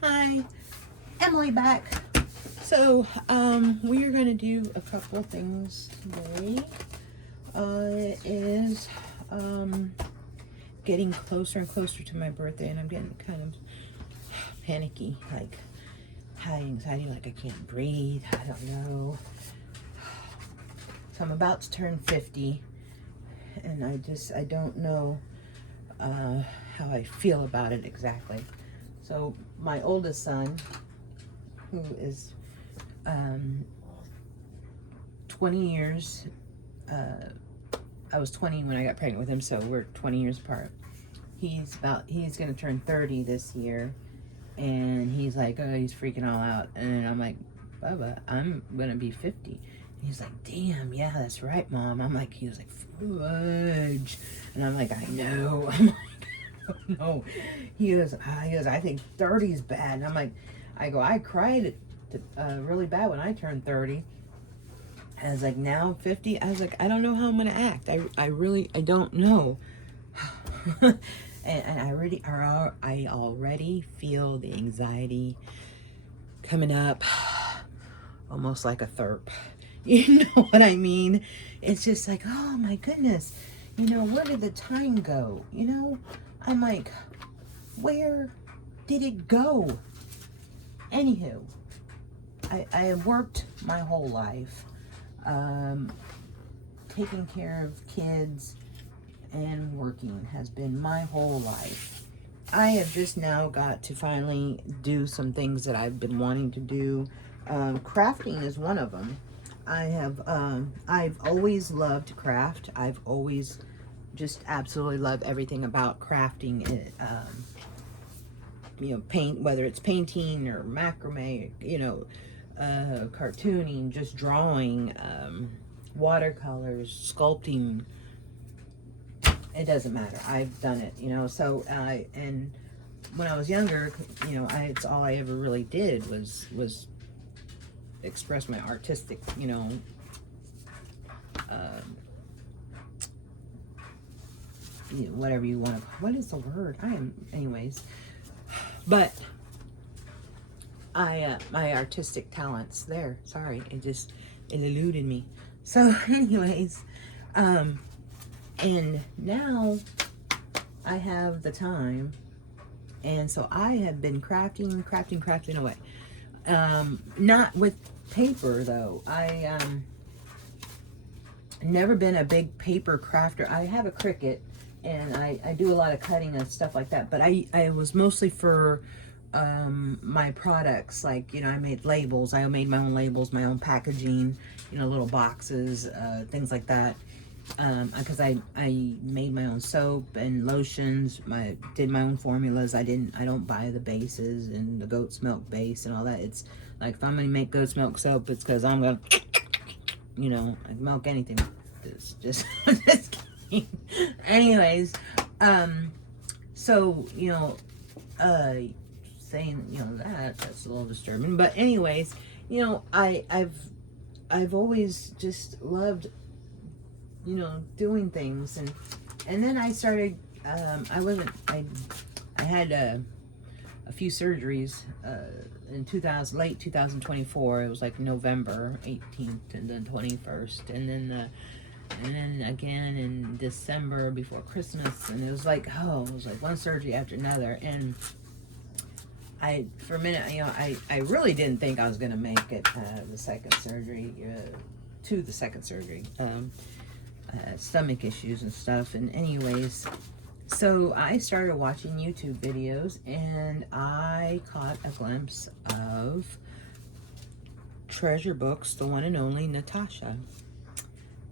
Hi, Emily back. So, we are going to do a couple things today. It is, getting closer and closer to my birthday, and I'm getting kind of panicky, like high anxiety, like I can't breathe. I don't know. So I'm about to turn 50, and I don't know, how I feel about it exactly. So my oldest son, who is 20 years. I was 20 when I got pregnant with him, so we're 20 years apart. He's going to turn 30 this year, and he's like, oh, he's freaking all out. And I'm like, Bubba, I'm going to be 50. And he's like, damn, yeah, that's right, Mom. He was like, fudge. And I'm like, I know. I'm like, no. He goes, I think 30 is bad. And I cried really bad when I turned 30. I was like, now 50. I was like, I don't know how I'm gonna act. I don't know. and I already feel the anxiety coming up, almost like a therp. You know what I mean? It's just like, oh my goodness, where did the time go? I'm like, where did it go? Anywho, I have worked my whole life, taking care of kids and working has been my whole life. I have just now got to finally do some things that I've been wanting to do. Crafting is one of them. I've always loved craft. I've always just absolutely loved everything about crafting it. Paint, whether it's painting or macrame, cartooning, just drawing, watercolors, sculpting. It doesn't matter. I've done it, So, and when I was younger, it's all I ever really did was express my artistic, whatever you want to. What is the word? Anyways. But my artistic talents there. Sorry, it eluded me. So, anyways, and now I have the time, and so I have been crafting away. Not with paper though. I never been a big paper crafter. I have a Cricut, and I do a lot of cutting and stuff like that, but I was mostly for my products, like I made labels. I made my own labels, my own packaging, little boxes, things like that, because I made my own soap and lotions, did my own formulas. I don't buy the bases and the goat's milk base and all that. It's like, if I'm gonna make goat's milk soap, it's because I'm gonna like milk anything. It's just just kidding. Anyways, so saying that's a little disturbing, but anyways, I've always just loved doing things, and then I started, I had a few surgeries in late 2024. It was like November 18th and then 21st, and then again in December before Christmas, and it was like one surgery after another. And for a minute, I really didn't think I was gonna make it the second surgery, stomach issues and stuff. And anyways, so I started watching YouTube videos, and I caught a glimpse of Treasure Books, the one and only Natasha.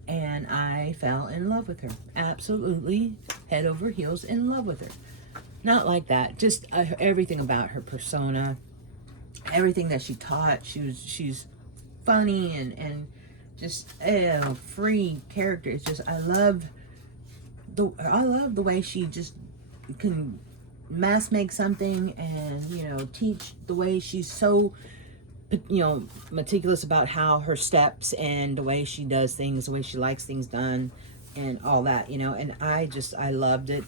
And I fell in love with her. Absolutely head over heels in love with her. Not like that, just everything about her persona, everything that she taught. She's funny and just a free character. It's just I love the way she just can mass make something and teach, the way she's so meticulous about how her steps and the way she does things, the way she likes things done and all that, and I loved it.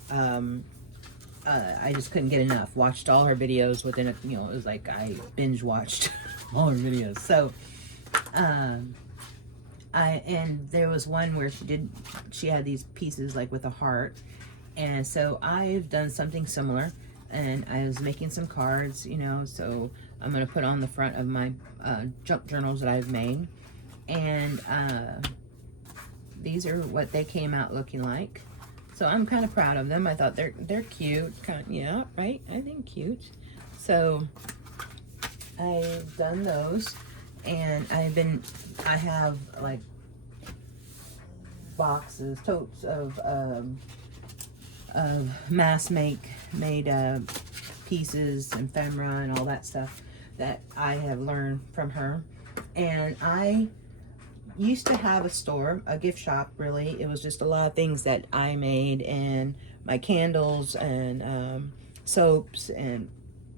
I just couldn't get enough. Watched all her videos within a, you know, it was like I binge watched all her videos. So, and there was one where she had these pieces like with a heart. And so I've done something similar, and I was making some cards, you know, so I'm going to put on the front of my junk journals that I've made. And these are what they came out looking like. So I'm kind of proud of them. I thought they're cute. Kind of, yeah, right? I think cute. So I've done those, and I have like boxes, totes of mass made pieces, ephemera, and all that stuff that I have learned from her. And I used to have a store, a gift shop, really. It was just a lot of things that I made, and my candles and soaps and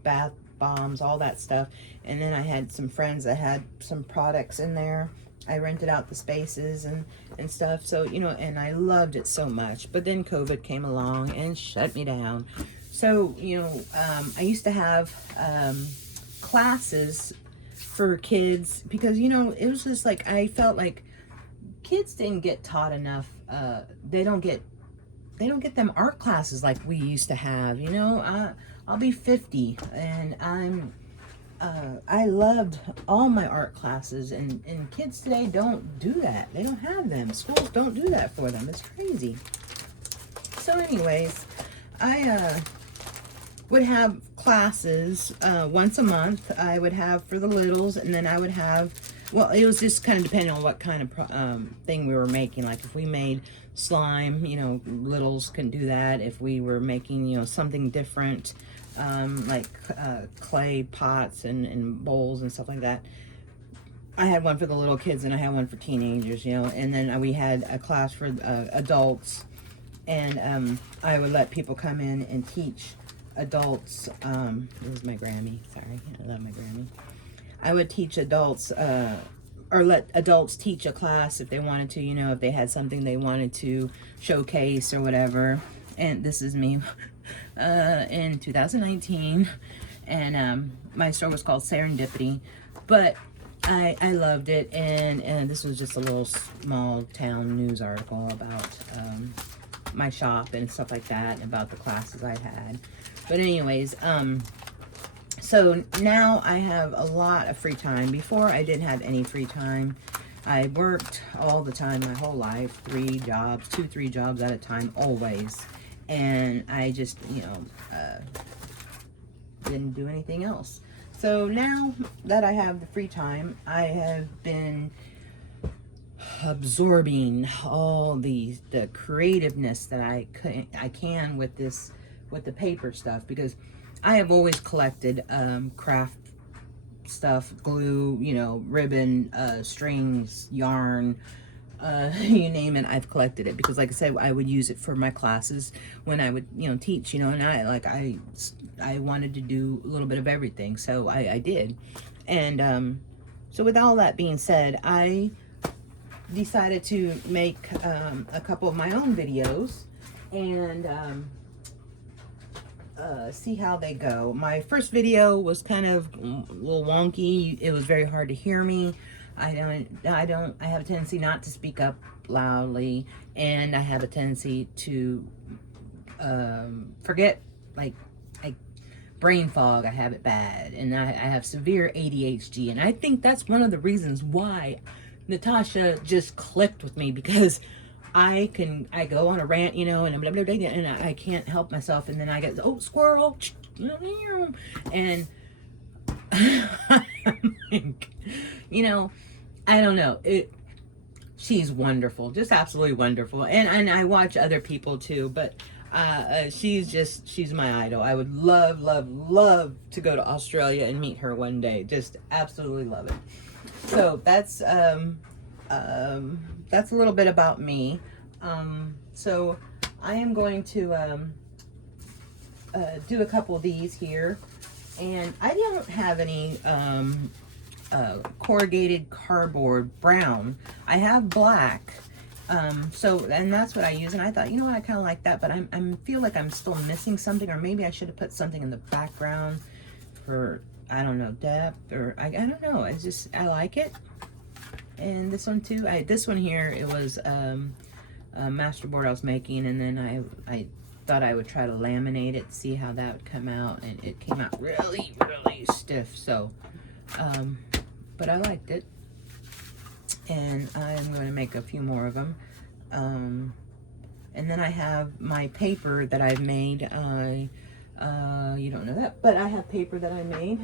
bath bombs, all that stuff. And then I had some friends that had some products in there. I rented out the spaces and stuff. So, you know, and I loved it so much. But then COVID came along and shut me down. So, you know, I used to have classes for kids, because, you know, it was just like, I felt like kids didn't get taught enough. They don't get them art classes like we used to have, you know. I'll be 50, and I loved all my art classes, and kids today don't do that. They don't have them. Schools don't do that for them. It's crazy. So anyways, I would have classes once a month. I would have for the littles, and then I would have, well, it was just kind of depending on what kind of thing we were making. Like if we made slime, you know, littles can do that. If we were making, you know, something different, like clay pots and bowls and stuff like that, I had one for the little kids, and I had one for teenagers, you know. And then we had a class for adults, and I would let people come in and teach adults. This is my Grammy, sorry, I love my Grammy. I would teach adults, or let adults teach a class if they wanted to, you know, if they had something they wanted to showcase or whatever. And this is me in 2019, and my store was called Serendipity, but I loved it. And this was just a little small town news article about my shop and stuff like that, about the classes I had. But anyways, so now I have a lot of free time. Before, I didn't have any free time. I worked all the time my whole life, 3 jobs, 2-3 jobs at a time, always. And I just, you know, didn't do anything else. So now that I have the free time, I have been absorbing all the creativeness that I can with the paper stuff, because I have always collected craft stuff, glue, you know, ribbon, strings, yarn, you name it, I've collected it. Because like I said, I would use it for my classes when I would, you know, teach, you know. And I wanted to do a little bit of everything, so I did. And so with all that being said, I decided to make a couple of my own videos, and see how they go. My first video was kind of a little wonky. It was very hard to hear me. I have a tendency not to speak up loudly, and I have a tendency to forget, like brain fog. I have it bad, and I have severe ADHD, and I think that's one of the reasons why Natasha just clicked with me, because I go on a rant, you know, and blah, blah, blah, and I can't help myself, and then I get, oh, squirrel, and you know, I don't know, she's wonderful, just absolutely wonderful. And I watch other people too, but she's my idol. I would love to go to Australia and meet her one day. Just absolutely love it. So that's a little bit about me. So I am going to do a couple of these here, and I don't have any corrugated cardboard brown. I have black, So, and that's what I use, and I thought, you know what, I kind of like that, but I feel like I'm still missing something, or maybe I should have put something in the background for, I don't know, depth, or I don't know. It's just, I like it. And this one too, this one here, it was a masterboard I was making, and then I thought I would try to laminate it, see how that would come out, and it came out really, really stiff. So, but I liked it, and I'm going to make a few more of them. And then I have my paper that I've made. You don't know that, but I have paper that I made,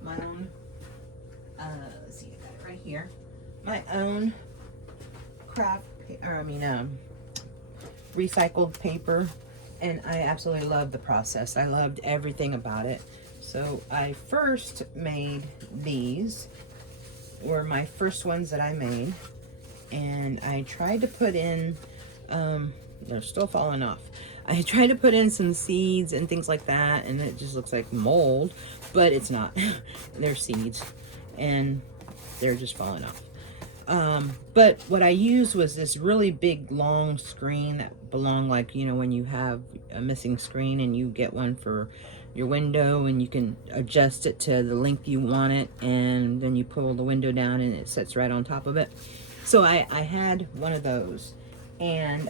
my own. Let's see, I got it right here. My own craft, or recycled paper, and I absolutely love the process. I loved everything about it. So I first made these, were my first ones that I made, and I tried to put in, they're still falling off. I tried to put in some seeds and things like that, and it just looks like mold, but it's not. They're seeds, and they're just falling off. But what I used was this really big long screen that belonged, like, you know, when you have a missing screen and you get one for your window, and you can adjust it to the length you want it, and then you pull the window down and it sits right on top of it. So I had one of those, and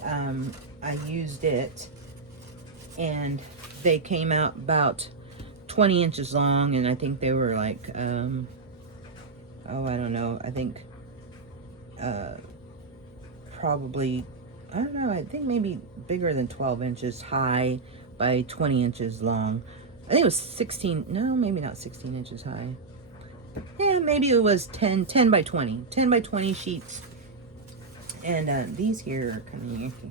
I used it, and they came out about 20 inches long, and I think they were like, oh, I don't know, I think probably, I don't know, I think maybe bigger than 12 inches high by 20 inches long. I think it was 16, no, maybe not 16 inches high. Yeah, maybe it was 10 by 20 sheets. And these here are kind of yanky,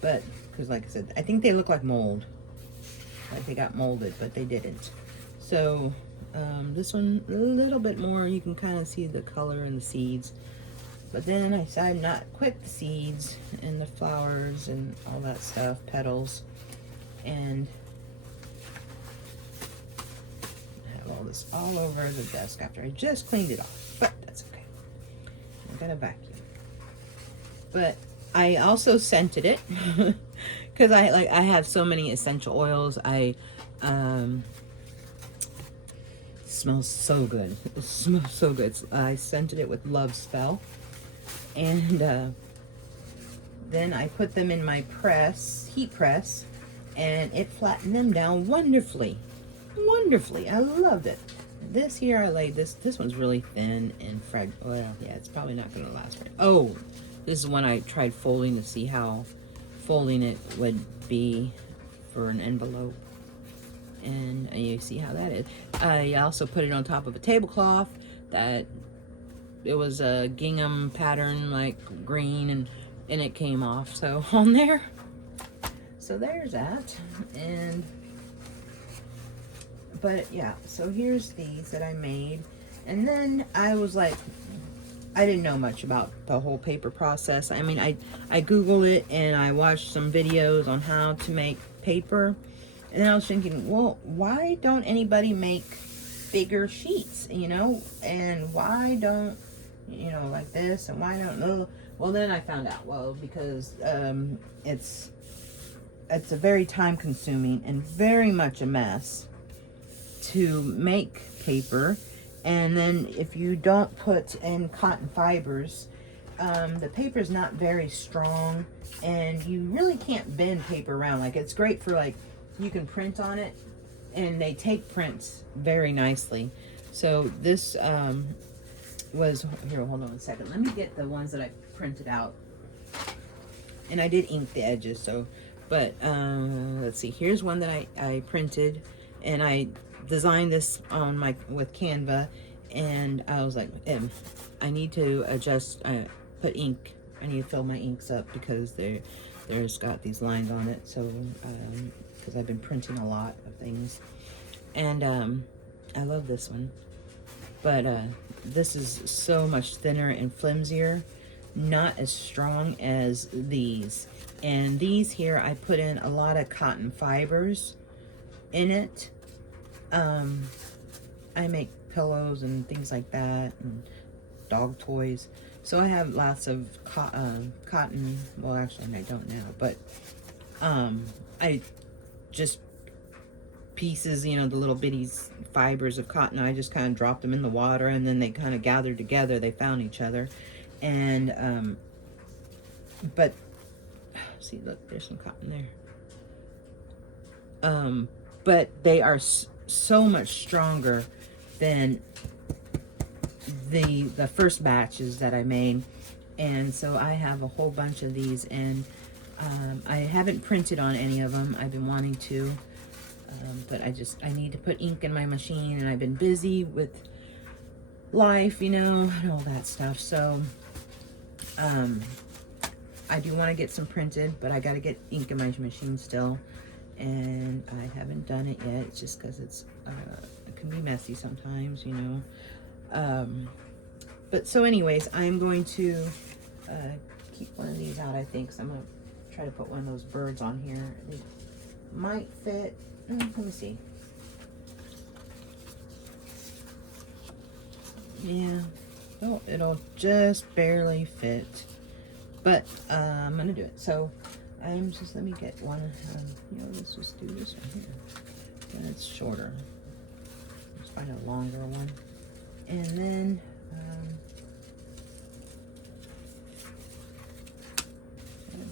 but because, like I said, I think they look like mold, like they got molded, but they didn't. So this one a little bit more, you can kind of see the color and the seeds. But then I decided not to quit the seeds and the flowers and all that stuff, petals, and I have all this all over the desk after I just cleaned it off, but that's okay. I got a vacuum. But I also scented it because I have so many essential oils. Smells so good. It smells so good. I scented it with Love Spell. And then I put them in my press, heat press, and it flattened them down wonderfully. Wonderfully. I loved it. This here, I laid this one's really thin and fragile. Well, yeah, it's probably not going to last very. Oh, this is one I tried folding to see how folding it would be for an envelope. And you see how that is. I also put it on top of a tablecloth that it was a gingham pattern, like green, and it came off. So on there. So there's that. But yeah, so here's these that I made. And then I was like, I didn't know much about the whole paper process. I mean, I Googled it and I watched some videos on how to make paper. And I was thinking, well, why don't anybody make bigger sheets, you know? And why don't, you know, like this, and why don't, well, then I found out, well, because it's a very time consuming and very much a mess to make paper. And then if you don't put in cotton fibers, the paper is not very strong, and you really can't bend paper around. Like, it's great for, like, you can print on it, and they take prints very nicely. So this was, here, hold on a second. Let me get the ones that I printed out. And I did ink the edges, so, but let's see. Here's one that I printed, and I designed this on with Canva, and I was like, I need to adjust, put ink. I need to fill my inks up because there's got these lines on it. So, because I've been printing a lot of things, and I love this one, but this is so much thinner and flimsier, not as strong as these. And these here, I put in a lot of cotton fibers in it. I make pillows and things like that, and dog toys. So I have lots of cotton. Well, actually, I don't now, but I just pieces, you know, the little bitty fibers of cotton. I just kind of dropped them in the water, and then they kind of gathered together. They found each other, and but see, look, there's some cotton there. But they are so much stronger than the first batches that I made, and so I have a whole bunch of these, and I haven't printed on any of them. I've been wanting to, but I need to put ink in my machine, and I've been busy with life, you know, and all that stuff. So I do want to get some printed, but I got to get ink in my machine still, and I haven't done it yet. It's just because it can be messy sometimes, you know. But so anyways, I'm going to keep one of these out, I think. So I'm going to try to put one of those birds on here. It might fit. Let me see. Yeah. Oh, it'll just barely fit. But I'm going to do it. So I'm just, let me get one. You know, let's just do this one here. And it's shorter. Let's find a longer one. And then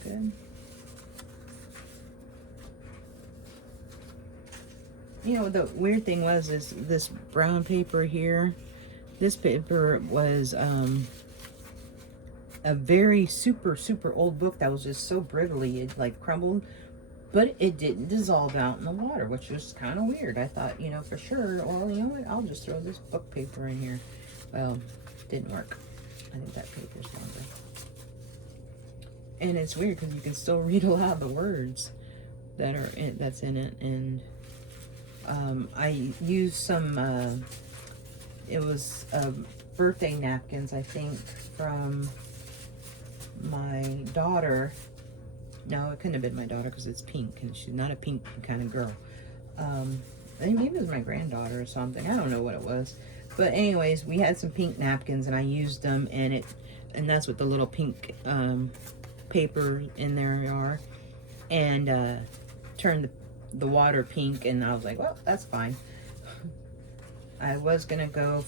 good. You know, the weird thing was is this brown paper here. This paper was a very super old book that was just so brittly it like crumbled, but it didn't dissolve out in the water, which was kind of weird. I thought, you know, for sure, well, you know what, I'll just throw this book paper in here. Well, didn't work. I think that paper's longer. And it's weird because you can still read a lot of the words that are that's in it. And I used some it was birthday napkins, I think, from my daughter. No, it couldn't have been my daughter because it's pink and she's not a pink kind of girl. I think maybe it was my granddaughter or something. I don't know what it was. But anyways, we had some pink napkins and I used them, and that's what the little pink paper in there are, and turned the water pink, and I was like, well, that's fine. I was going for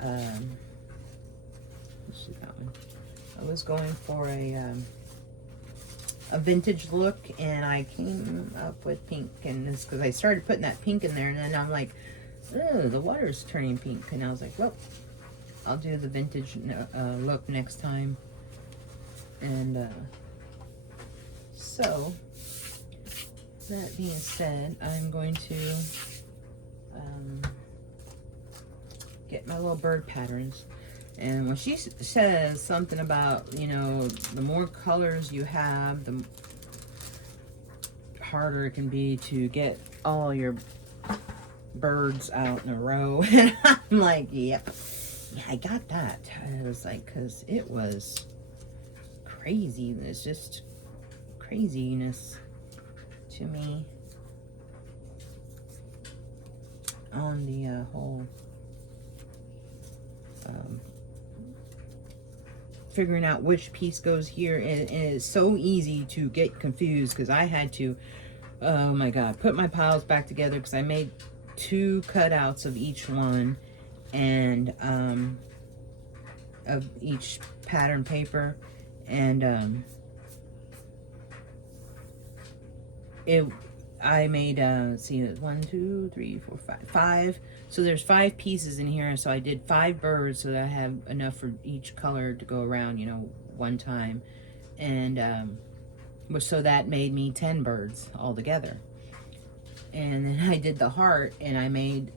let's see that one. I was going for a vintage look, and I came up with pink, and it's because I started putting that pink in there, and then I'm like, oh, the water's turning pink, and I was like, well, I'll do the vintage look next time. And so that being said, I'm going to get my little bird patterns. And when she says something about, you know, the more colors you have, the harder it can be to get all your birds out in a row. And I'm like, yep. Yeah, I got that. I was like, because it was crazy. It's just craziness to me on the whole figuring out which piece goes here. And it's so easy to get confused because I had to, oh my god, put my piles back together because I made 2 cutouts of each one, and of each pattern paper, and I made see, 1 2 3 4 5. So there's 5 pieces in here, so I did 5 birds so that I have enough for each color to go around, you know, one time. And so that made me 10 birds altogether. And then I did the heart, and I made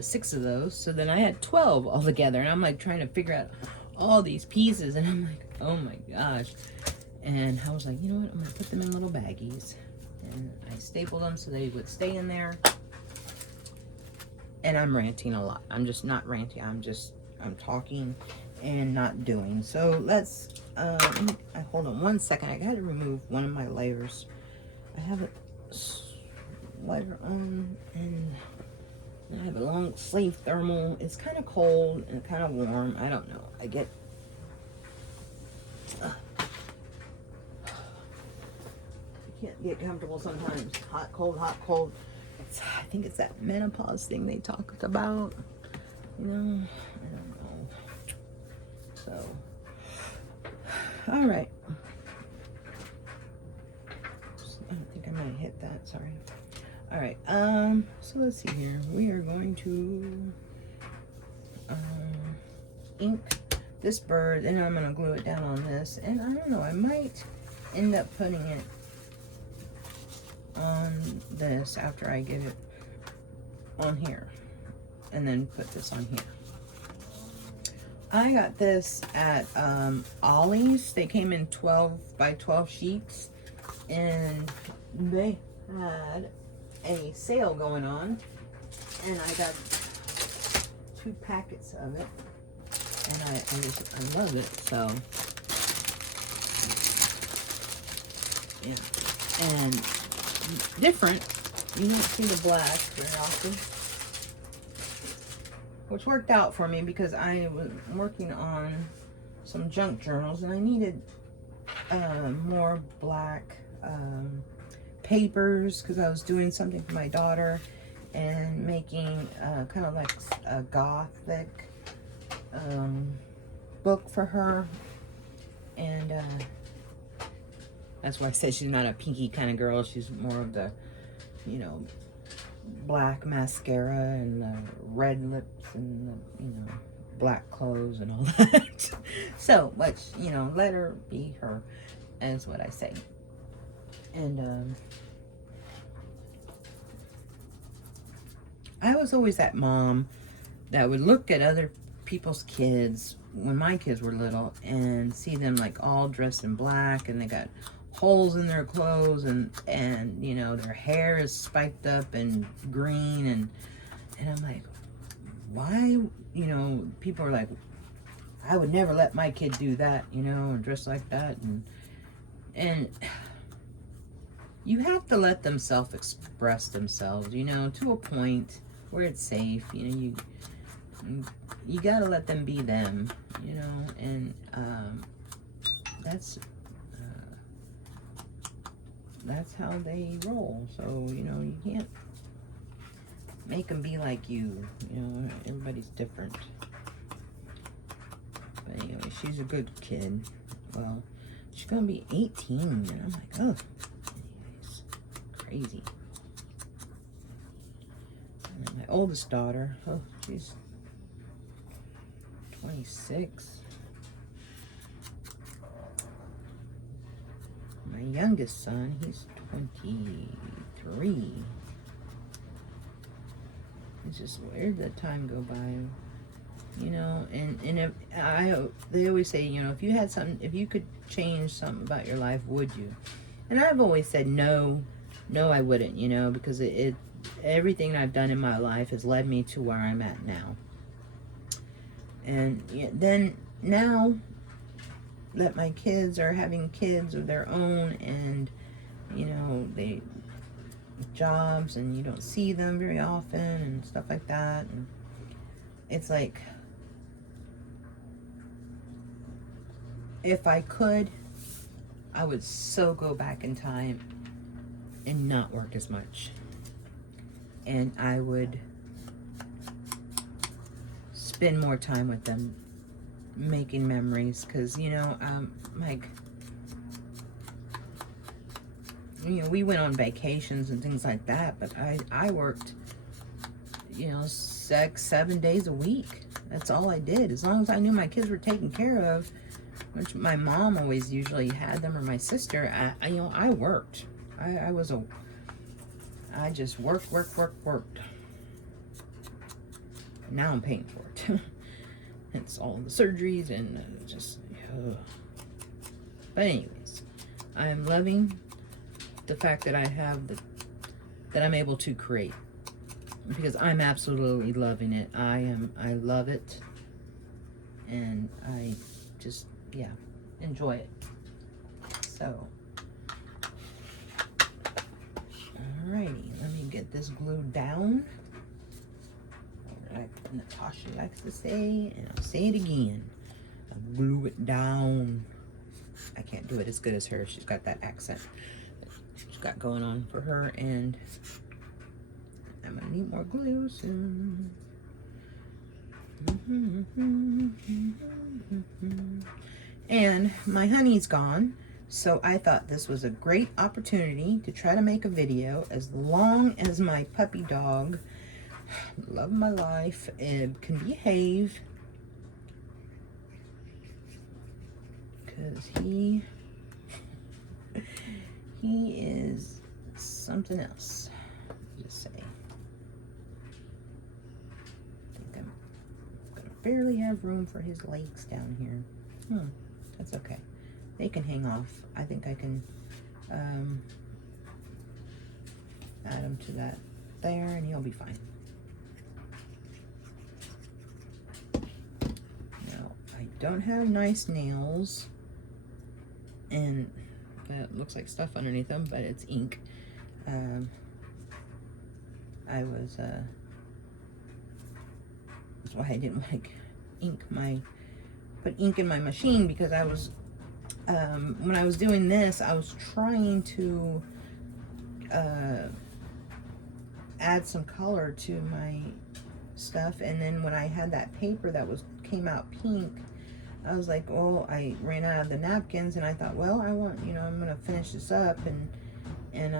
6 of those, so then I had 12 altogether. And I'm like trying to figure out all these pieces, and I'm like, oh my gosh. And I was like, you know what, I'm gonna put them in little baggies, and I stapled them so they would stay in there. And I'm ranting a lot. I'm just not ranting, I'm talking and not doing. So let's hold on one second. I gotta remove one of my layers. I have a layer on, and And I have a long sleeve thermal. It's kind of cold and kind of warm. I don't know. I get... you can't get comfortable sometimes. Hot, cold, hot, cold. I think it's that menopause thing they talked about. You know, I don't know. So, all right. I don't think I might hit that. Sorry. All right. So let's see here. We are going to ink this bird, and I'm gonna glue it down on this. And I don't know. I might end up putting it on this after I get it on here, and then put this on here. I got this at Ollie's. They came in 12 by 12 sheets, and they had a sale going on, and I got 2 packets of it, and I love it. So yeah, and different. You don't see the black very often, which worked out for me because I was working on some junk journals and I needed more black papers because I was doing something for my daughter and making kind of like a gothic book for her, and that's why I said she's not a pinky kind of girl. She's more of the, you know, black mascara and the red lips and the, you know, black clothes and all that. So, but, you know, let her be her, is what I say. And I was always that mom that would look at other people's kids when my kids were little and see them like all dressed in black, and they got holes in their clothes, and you know, their hair is spiked up and green, and I'm like, why? You know, people are like, I would never let my kid do that, you know, and dress like that, and you have to let them self-express themselves, you know, to a point where it's safe. You know, you gotta let them be them, you know, and that's how they roll. So, you know, you can't make them be like you. You know, everybody's different. But anyway, she's a good kid. Well, she's gonna be 18, and I'm like, oh, anyways, crazy. And then my oldest daughter, oh, she's 26. My youngest son, he's 23. It's just weird that time go by, you know. And if they always say, you know, if you had something, if you could change something about your life, would you? And I've always said no, I wouldn't, you know, because everything I've done in my life has led me to where I'm at now. And then now that my kids are having kids of their own, and you know, they jobs, and you don't see them very often and stuff like that, and it's like, if I could, I would so go back in time and not work as much, and I would spend more time with them, making memories, because, you know, like, you know, we went on vacations and things like that, but I worked, you know, 6-7 days a week. That's all I did. As long as I knew my kids were taken care of, which my mom always usually had them, or my sister, you know, I worked. I just worked. Now I'm paying for it. It's all the surgeries and just, but anyways, I am loving the fact that I have that I'm able to create, because I'm absolutely loving it. I love it, and I just, yeah, enjoy it. So, alrighty, let me get this glued down. like Natasha likes to say, and I'll say it again. I'll glue it down. I can't do it as good as her. She's got that accent she's got going on for her, and I'm gonna need more glue soon. And my honey's gone, so I thought this was a great opportunity to try to make a video as long as my puppy dog, love my life, can behave, because he is something else, just say. I think I'm gonna barely have room for his legs down here. That's okay. They can hang off. I think I can add him to that there, and he'll be fine. Now, I don't have nice nails, and it looks like stuff underneath them, but it's ink. That's why I didn't like put ink in my machine, because I was when I was doing this, I was trying to add some color to my stuff, and then when I had that paper that came out pink, I was like, well, I ran out of the napkins, and I thought, well, I'm gonna finish this up, and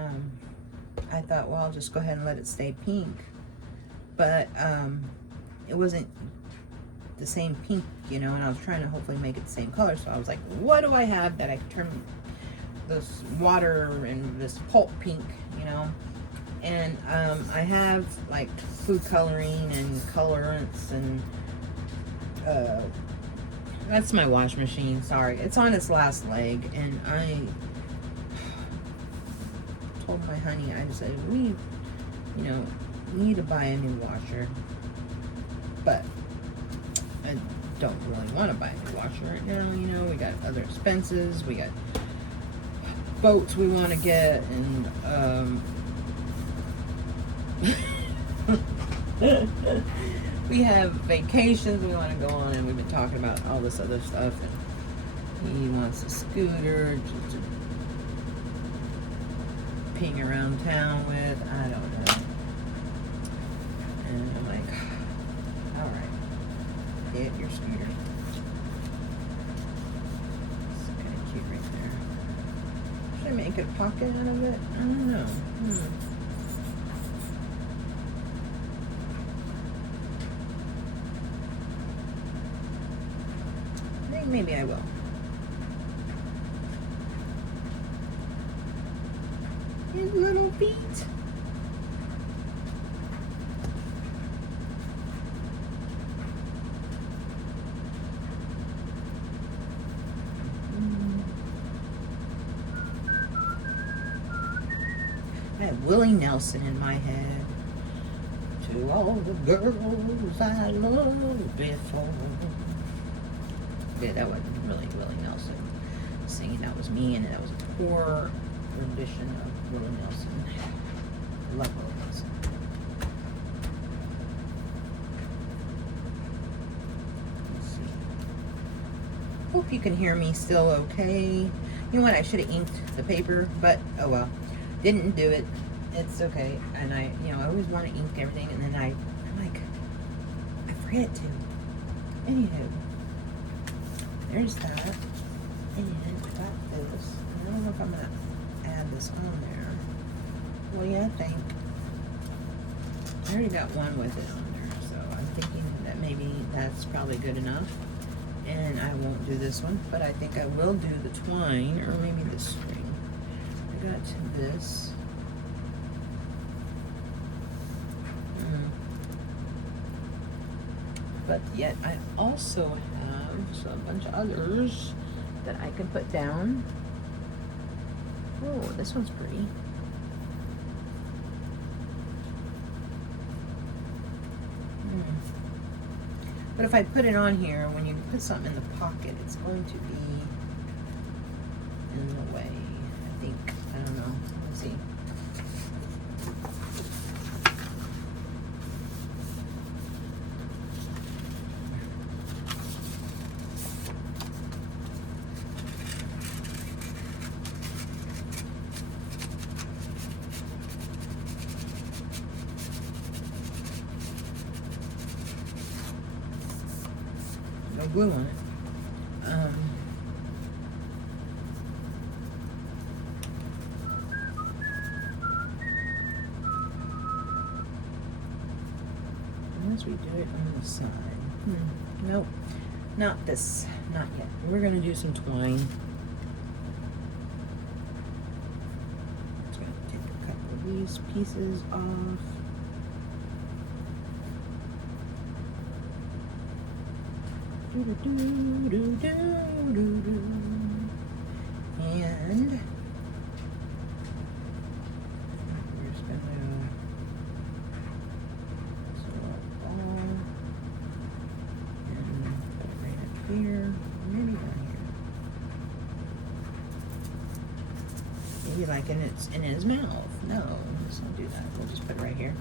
I thought, well, I'll just go ahead and let it stay pink, but it wasn't the same pink, and I was trying to hopefully make it the same color. So I was like, what do I have that I could turn this water and this pulp pink, and I have like food coloring and colorants, and that's my wash machine. Sorry, it's on its last leg, and I told my honey, I just said, we need to buy a new washer, but I don't really want to buy a new washer right now. We got other expenses, we got boats we want to get, and we have vacations we want to go on, and we've been talking about all this other stuff, and he wants a scooter just to ping around town with. I don't know. And I'm like, all right, get your scooter. It's kind of cute right there. Should I make a pocket out of it? I don't know. I think maybe I will. His little feet. I have Willie Nelson in my head. To all the girls I loved before. Yeah, that wasn't really Willie Nelson singing. That was me, and that was a poor rendition of Willie Nelson. Love Willie Nelson. Let's see. Hope you can hear me still okay. You know what? I should have inked the paper, but oh well. Didn't do it. It's okay. And I always want to ink everything, and then I'm like, I forget to. Anywho, there's that. And I got this. I don't know if I'm gonna add this on there. What do you think? I already got one with it on there, so I'm thinking that maybe that's probably good enough. And I won't do this one, but I think I will do the twine, or maybe the string. I got this. But yet I also have a bunch of others that I can put down. Oh, this one's pretty. But if I put it on here, when you put something in the pocket, it's going to be in the way, I think. I don't know. Let's see. glue on it. Unless we do it on the side. Nope, not this, not yet. We're gonna do some twine. Just gonna take a couple of these pieces off. And we're just gonna here, maybe down here. Maybe like in his mouth. No, let's not do that. We'll just put it right here.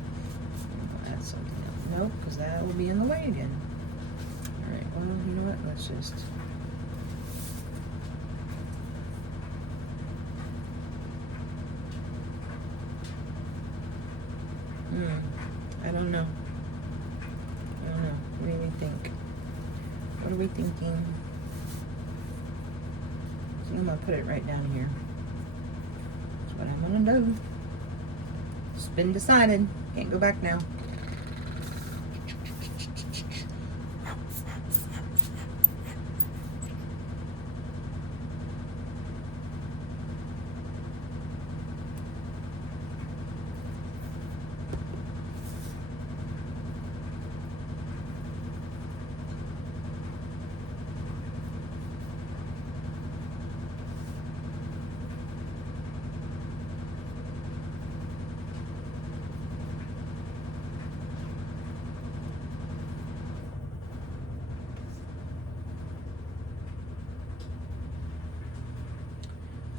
We'll add something else. Nope, because that will be in the way again. Alright, well, you know what? Let's just... I don't know. What do we think? What are we thinking? So I'm gonna put it right down here. That's what I'm gonna do. It's been decided. Can't go back now.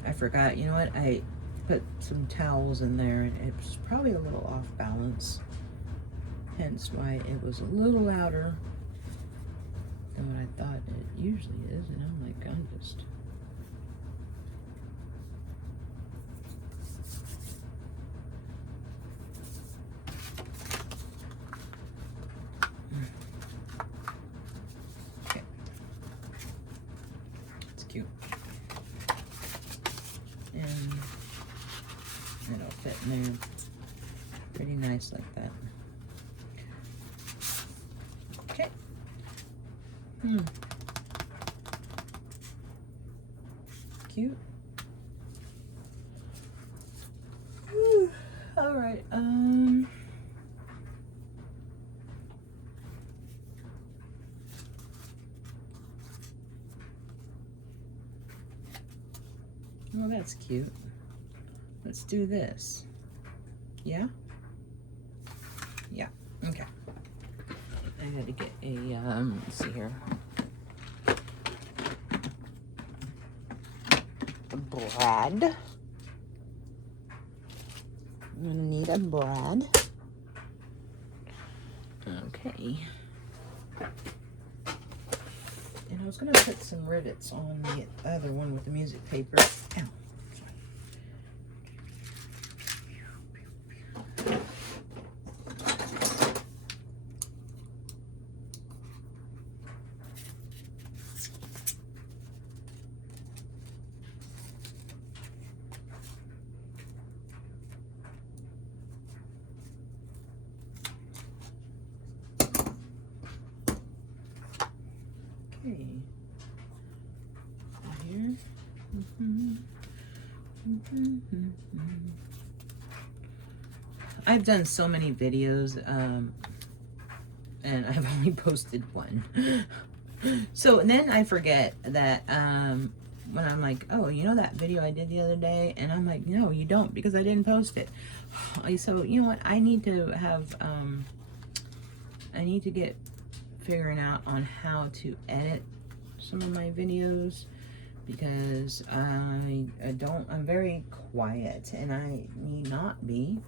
I forgot, you know what? I put some towels in there and it was probably a little off balance. Hence why it was a little louder than what I thought it usually is. And I'm like, I'm just... Okay. It's cute. And it'll fit in there pretty nice like that. Okay. Cute. All right. Well, that's cute. Let's do this. Yeah? Yeah. Okay. I had to get a, let's see here. A brad. I'm gonna need a brad. Okay. And I was gonna put some rivets on the other one with the music paper. Ow. Okay. Here. I've done so many videos, and I've only posted one. So and then I forget that when I'm like, oh, you know that video I did the other day? And I'm like, no, you don't, because I didn't post it. So you know what? I need to have, I need to get figuring out on how to edit some of my videos, because I'm very quiet, and I need not be,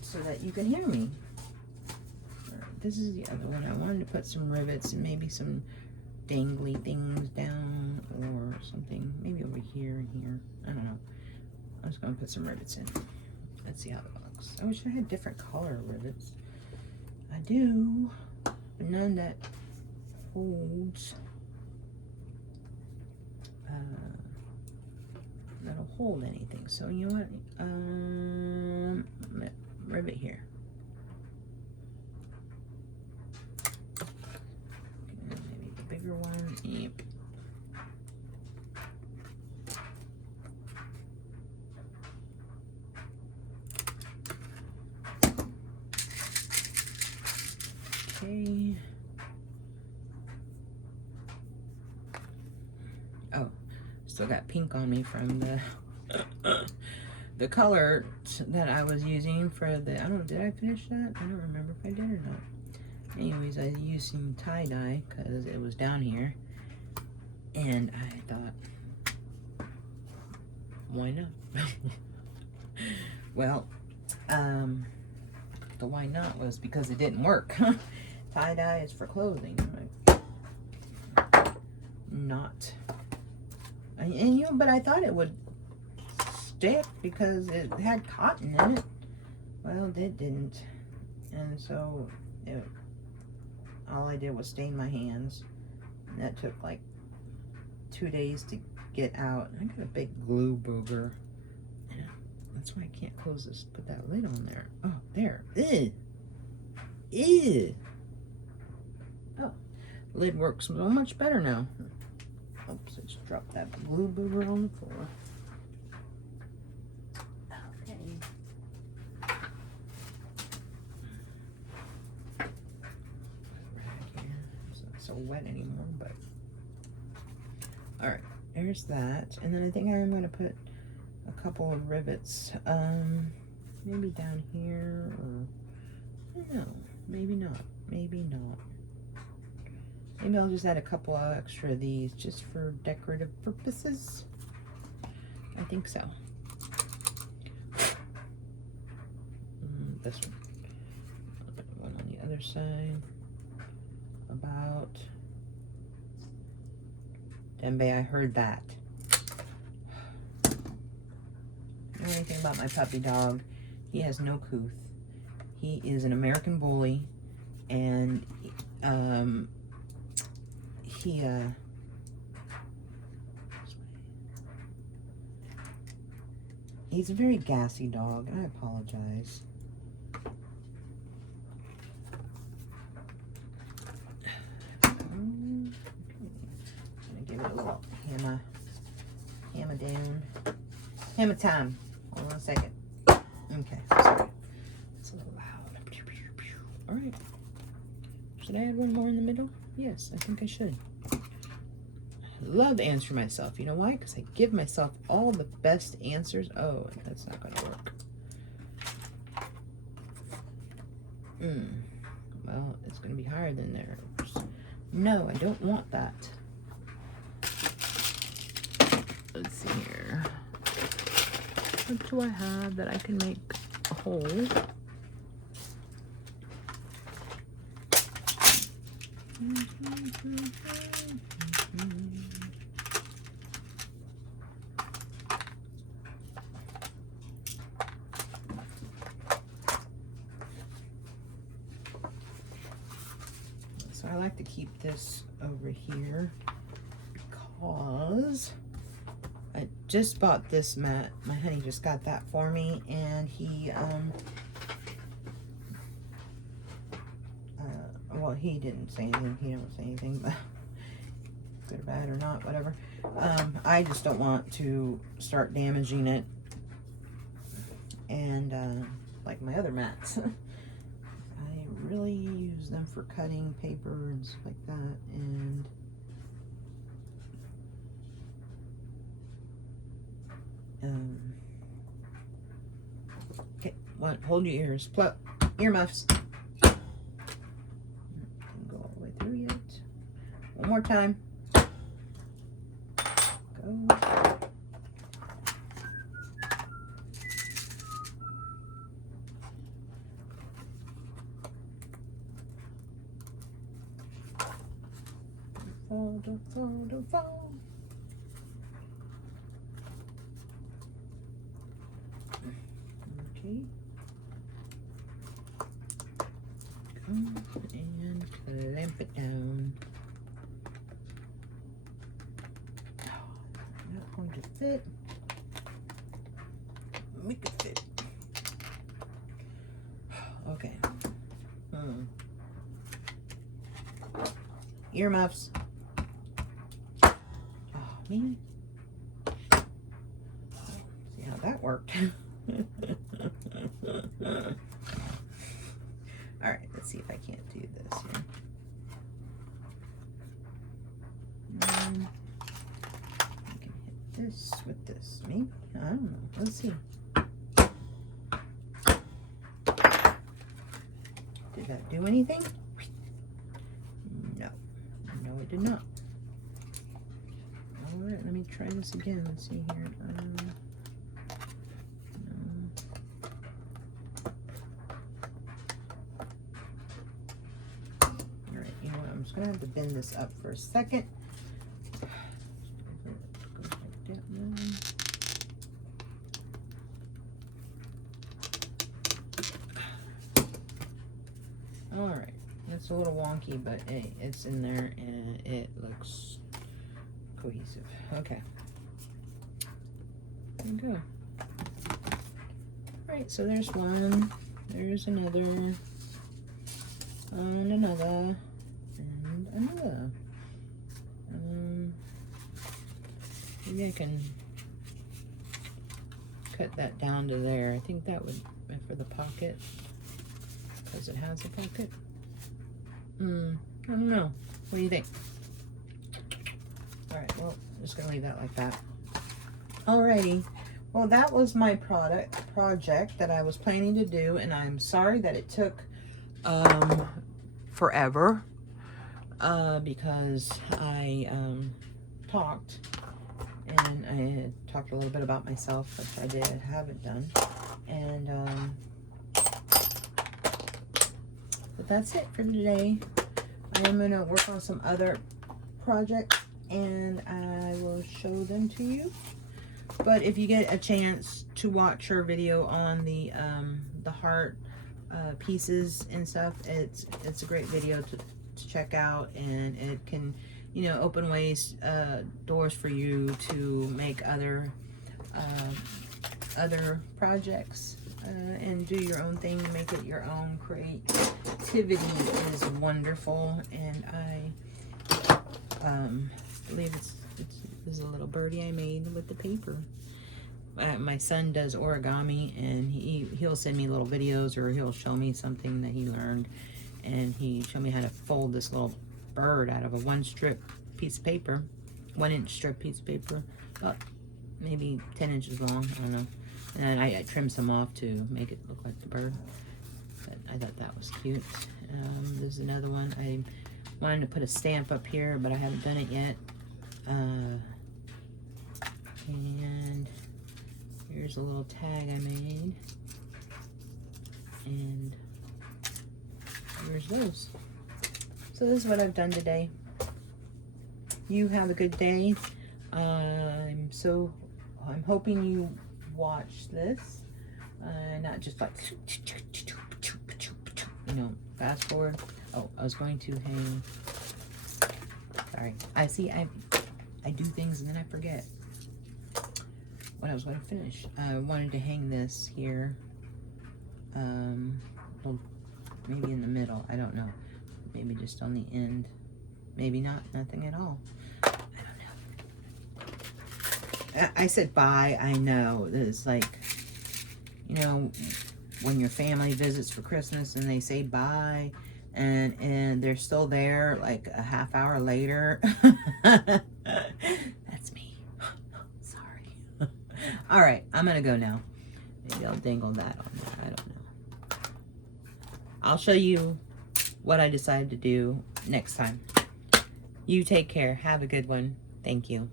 so that you can hear me. This is the other one. I wanted to put some rivets and maybe some dangly things down or something, maybe over here and here. I don't know. I'm just gonna put some rivets in. Let's see how it looks. I wish I had different color rivets. I do, but none that holds, that'll hold anything. So you know what, rivet here. Maybe the bigger one. Yep. Okay. Oh, still got pink on me from the color that I was using for the, I don't know, did I finish that? I don't remember if I did or not. Anyways, I used some tie-dye because it was down here. And I thought, why not? Well, the why not was because it didn't work. Tie-dye is for clothing. Not. And you know, but I thought it would stick because it had cotton in it. Well, it didn't. And so all I did was stain my hands. And that took like 2 days to get out. I got a big glue booger. That's why I can't close this. Put that lid on there. Oh, there. Ew. Ew. Oh, lid works so much better now. Oops, I just dropped that glue booger on the floor. Okay. It's not so wet anymore, but all right. There's that, and then I think I'm going to put a couple of rivets, maybe down here, or I don't know, maybe not, maybe not. Maybe I'll just add a couple of extra of these just for decorative purposes. I think so. This one. One on the other side. About. Dembe, I heard that. Know anything about my puppy dog? He has no couth. He is an American bully, and he's a very gassy dog, and I apologize. I'm gonna give it a little hammer down. Hammer time. Hold on a second. Okay, sorry. It's a little loud. All right. Should I add one more in the middle? Yes, I think I should. I love answering myself. You know why? Because I give myself all the best answers. Oh, that's not going to work. Well, it's going to be higher than theirs. No, I don't want that. Let's see here. What do I have that I can make a hole? So I like to keep this over here because I just bought this mat. My honey just got that for me, and he well, he didn't say anything. He don't say anything, but good or bad or not, whatever. I just don't want to start damaging it, and like my other mats. I really use them for cutting paper and stuff like that, and okay, hold your ears, plug earmuffs. Go all the way through yet. One more time. Go. Fall, don't fall, don't fall. Okay. Come and clamp it down. fit. Make it fit. Okay. Earmuffs. Oh, man. See how that worked. Alright, let's see if I can't do this here. I can hit this with this, maybe? I don't know. Let's see. Did that do anything? No. No, it did not. Alright, let me try this again. Let's see here. Alright, you know what? I'm just going to have to bend this up for a second. Alright, it's a little wonky, but hey, it's in there and it looks cohesive. Okay. There you go. Alright, so there's one, there's another, and another, and another. Maybe I can cut that down to there. I think that would, for the pocket. Because it has a pocket. I don't know. What do you think? Alright, well, I'm just going to leave that like that. Alrighty. Well, that was my project that I was planning to do, and I'm sorry that it took forever because I talked, and I had talked a little bit about myself, which I haven't done, and but that's it for today. I am going to work on some other projects and I will show them to you. But if you get a chance to watch her video on the heart pieces and stuff, it's a great video to check out, and it can, you know, open doors for you to make other projects and do your own thing, make it your own. Creativity is wonderful, and I believe it's a little birdie I made with the paper. My son does origami, and he'll send me little videos, or he'll show me something that he learned, and he showed me how to fold this little bird out of a 1-strip piece of paper, 1-inch strip piece of paper, about maybe 10 inches long, I don't know. And I trimmed some off to make it look like the bird. But I thought that was cute. There's another one. I wanted to put a stamp up here, but I haven't done it yet. And here's a little tag I made. And here's those. So this is what I've done today. You have a good day. I'm hoping you watch this, not just like, you know, fast forward. Oh, I was going to hang, sorry, I do things and then I forget what I was going to finish. I wanted to hang this here, well, maybe in the middle, I don't know, maybe just on the end, maybe not, nothing at all. I said bye, I know. It's like, you know, when your family visits for Christmas and they say bye, and they're still there like a half hour later. That's me. Sorry. All right, I'm going to go now. Maybe I'll dangle that on there. I don't know. I'll show you what I decided to do next time. You take care. Have a good one. Thank you.